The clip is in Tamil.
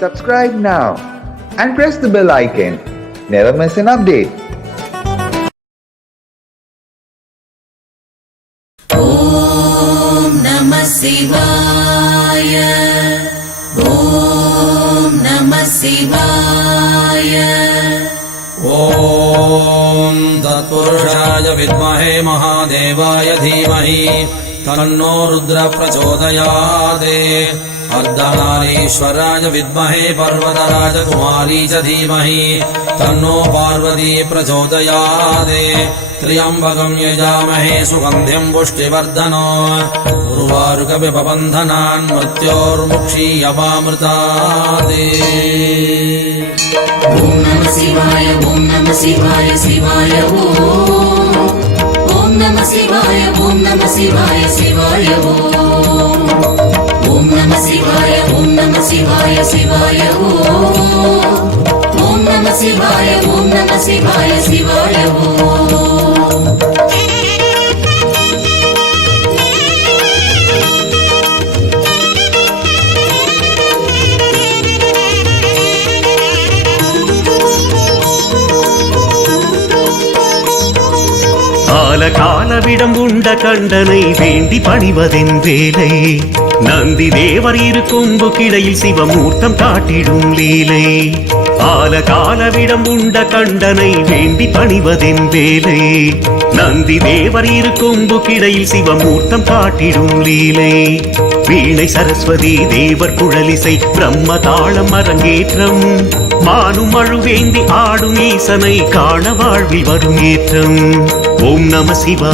Subscribe now and press the bell icon. Never miss an update. Om Namah Shivaya. Om Namah Shivaya. Om Tatpurushaaya Vidmahe Mahadevaya Dhimahi Tanno Rudra Prachodayate Ardhanarishwaraya Vidmahe Parvataraja Kumari Cha Dhimahi Tanno Parvati Prachodayate Triyambakam Yajamahe Sugandhyam Pushtivardhano Urvarukabhibabandhanan Mrityormukshiyapamritate. Om Namah Shivaya. Om Namah Shivaya. Shivaya Om. Om Namah Shivaya. Om Namah Shivaya. Shivaya Om. Om Namah Shivaya. Om Namah Shivaya. Shivaya Om. Om Namah Shivaya. Om Namah Shivaya. Shivaya Om. காலவிடம் உண்ட கண்டனை வேண்டி பணிவதென் வேலை. நந்தி தேவர் இரு கொம்பு கிடையில் சிவமூர்த்தம் காட்டிடும் லீலை. காலவிடம் உண்ட கண்டனை வேண்டி பணிவதென் வேலை. நந்தி தேவர் இரு கொம்பு கிடையில் சிவமூர்த்தம் காட்டிடும் லீலை. வீணை சரஸ்வதி தேவர் குழலிசை பிரம்ம தாளம் அரங்கேற்றம். மானும் அழுவேந்தி ஆடும் ஈசனை காண வாழ்வில் வரும் ஏற்றம். ஓம் நம சிவாய.